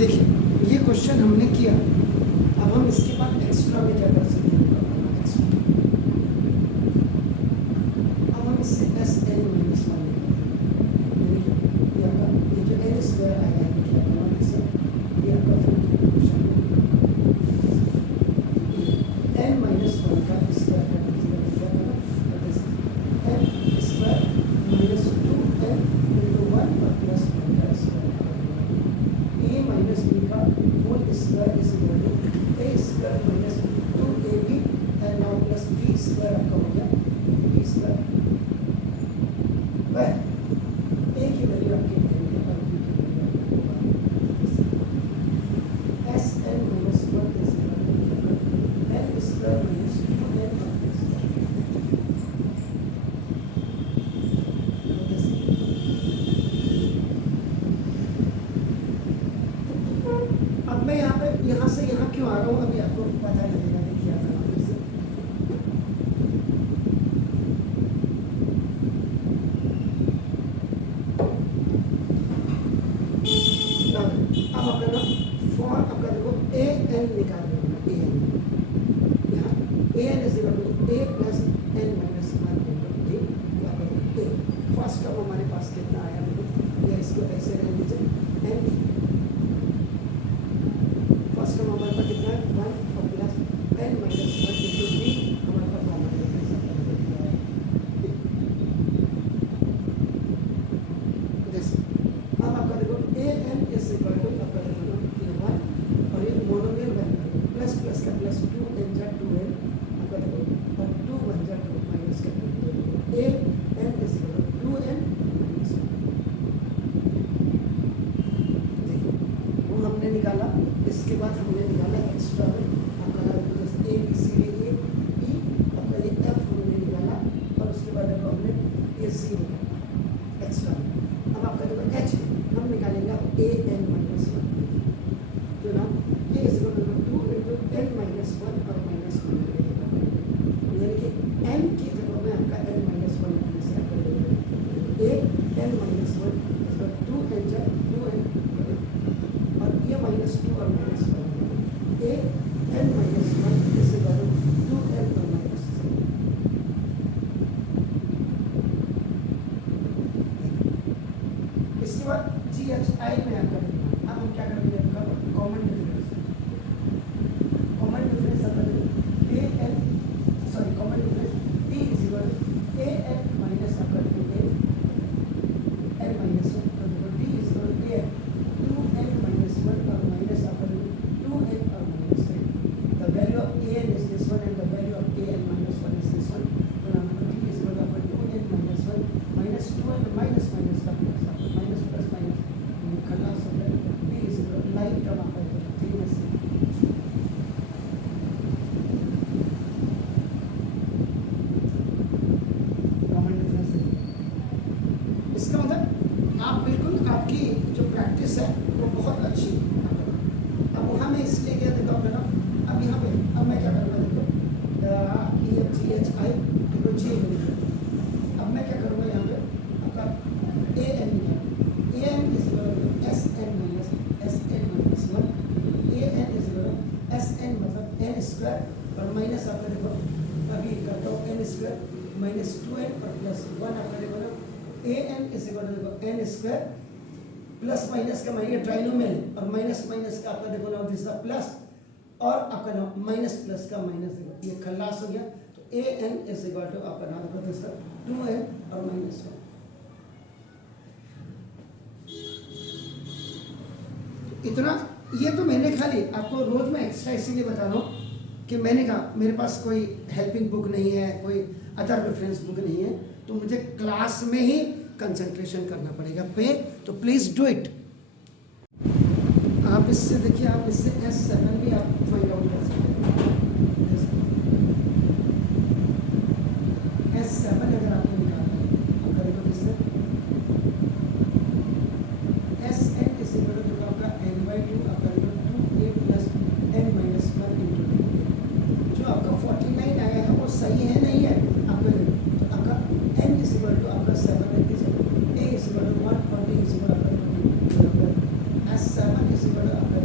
देखिए ये क्वेश्चन हमने किया, अब हम इसके बाद एक्स्ट्रा में क्या कर सकते हैं, अब हम इससे एस एन माइनस वन ये जो एन स्क्वायर आया है ये आपका क्वेश्चन एन माइनस वन का square n square minus two n into one और प्लस वन का स्क्वायर ए माइनस बी का whole square is equal to a square minus two a b and now plus b square आपका हो गया B square वह ए की value आपकी s N minus one is equal to N square minus two n अब मैं यहाँ से यहाँ क्यों आ रहा हूँ अभी आपको पता लगेगा कि क्या करना है इसे। अब अपना फॉर आपका देखो ए एन निकाल ए एन यहाँ A N is equal to A plus N minus one into A first term हमारे पास कितना आया देखो, ये इसको ऐसे रहने दीजिए एन फर्स्ट टर्म हमारे पास कितना है वन और plus N minus one into b हमारे पास कॉमन डिफरेंस अब आपका देखो A N is equal to आपका देखो ये वन और ये मोनोमियल वैल्यू प्लस प्लस का प्लस टू एन जा टू एन आपका देखो और टू वन जा टू माइनस का two a N is equal to two n minus देखो वो हमने निकाला। इसके बाद हमने निकाला एक्स्ट्रा आपका A B C D A ई आपका ये एफ हमने निकाला और उसके बाद देखो हमने ए सी निकाला एक्स्ट्रा। अब आपका देखो एच हम निकालेंगे अब ए एन माइनस वन जो ना ये is equal to two into N minus one और माइनस वन यानी कि एन की जगह में आपका N minus one A N minus one two N जा टू एन और ये माइनस टू और minus one A N minus one is equal to N और माइनस इसके बाद जी एच आई में आपका अब हम क्या करेंगे आपका common difference a n sorry common difference b is equal a N minus आपका ए एन माइनस वन तो d is equal a two n minus one और माइनस आपका टू एन और minus three the value of a N is this one and the value of a N minus one is this one तो आपका d is equal to two n minus one minus two n minus minus का plus minus plus minus खल्लास हो गया b is equal like term आपका three में से common difference है। इसका मतलब आप बिल्कुल आपकी जो प्रैक्टिस है वो बहुत अच्छी है। अब वहाँ में इसलिए क्या देखो अपना अब यहाँ पे अब मैं क्या करूँगा देखो E F G H I देखो जी अब मैं क्या करूँगा यहाँ पे आपका ए N A N is S N minus one A N is S N मतलब एन स्क्वायर और माइनस आपका देखो अभी करता हूँ N square minus two N और प्लस वन आपका देखो A N is equal to N square plus minus का माइनस ट्राइनोमियल और माइनस माइनस का आपका देखो ना दिस प्लस और आपका नाम माइनस प्लस का माइनस देखो ये खल्लास हो गया तो A N is equal to आपका नाम देखो दिस टू एन और माइनस वन। इतना ये तो मैंने खाली आपको रोज में एक्स्ट्रा इसीलिए बता रहा हूँ कि मैंने कहा मेरे पास कोई हेल्पिंग बुक नहीं है, कोई अदर रेफरेंस बुक नहीं है, तो मुझे क्लास में ही कंसंट्रेशन करना पड़ेगा पे, तो प्लीज़ डू इट। आप इससे देखिए आप इससे S7 भी आप फाइंड आउट कर सकते हैं। S7 अगर आपने निकाला आप करेंगे इससे Sn इज इक्वल टू आपका n/2 आपका 2a plus n minus 1 into जो आपका 49 आया है वो सही है नहीं है आपका तो आपका n इज इक्वल टू आपका 7 है a इज इक्वल टू 1 और b is equal to S7 is equal to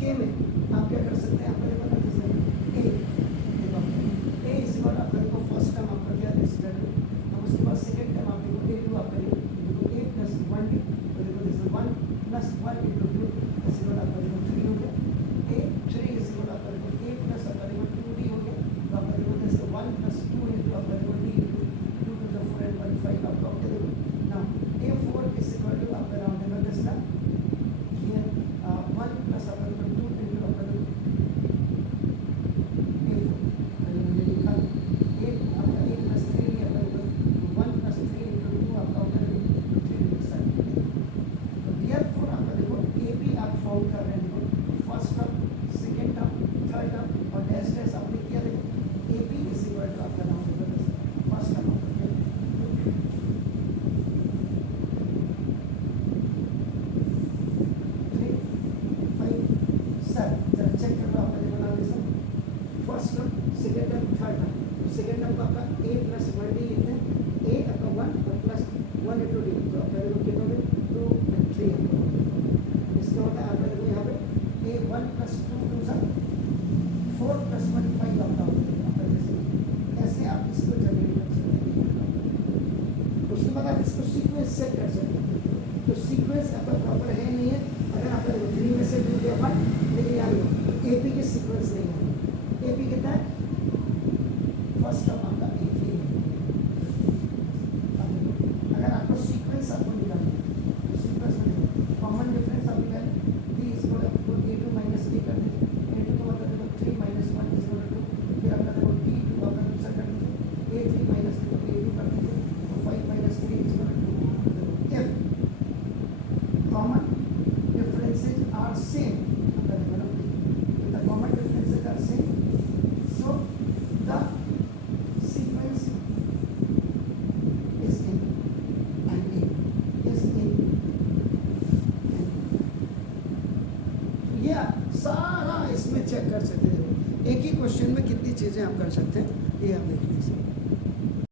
के में आप क्या कर सकते हैं, आपको देखो ना जैसे ए, देखो ए इस बार आप देखो फर्स्ट टर्म आपका क्या रेजिस्टेंट है, अब उसके बाद सेकंड टर्म आप देखो ए टू आप करिए, देखो ए प्लस वन डी, तो देखो this one plus one into two इस बार आपका देखो थ्री हो गया, ए थ्री इस बार आपका देखो ए प्लस आपका देखो टू डी हो गया, तो आपका देखो this one plus two into आपका देखो d into two two the four and one five आपका ओके देखो now a four is equal to आपका नाउ देखो दिस ना here 1 plus अपन को 2 into अपन a4 मैंने मुझे लिखा 8 आपका 8 plus 3 लिया अपन को 1 plus 3 into 2 आपका होता है 3 into 7 तो therefore आपका देखो a b आप फॉर्म कर रहे हैं देखो first term second term third term और डैश डैश आपने किया देखो a b is equal to आपका नाम देखो फर्स्ट टर्म आपका चेक कर लो आपने बना दिया first term second term third term second term का आपका a प्लस वन डी लिखते हैं a आपका वन और प्लस वन इंटू डी तो आपका देखो कितना होगा टू एंड थ्री इसका होता है आपका देखो यहाँ पे a one plus two two सा फोर प्लस वन फाइव आपका होता है आपका जैसे ऐसे आप इसको जनरेट कर सकते हैं उसके बाद आप इसको सीक्वेंस सेट कर सकते हैं तो सीक्वेंस आपका प्रॉपर है नहीं है अगर आपका देखो थ्री में से टू गया वन लेकिन याद रखो एपी के सीक्वेंस नहीं है एपी कितना है फर्स्ट टर्म आपका ए3 अगर आपको सीक्वेंस आपको निकालना है सीक्वेंस में कॉमन डिफरेंस आप निकालें d is equal to a2 minus a कर दीजिए a2 का मतलब देखो 3 माइनस 1 इज इक्वल टू फिर आपका देखो d2 आपका दूसरा कर दीजिए a3 माइनस a2 कर दीजिए तो 5 minus 3 is equal to if common differences are same the common differences are same so the sequence is in and in is in ये सारा इसमें चेक कर सकते हैं एक ही क्वेश्चन में कितनी चीजें आप कर सकते हैं ये आप देख लीजिए।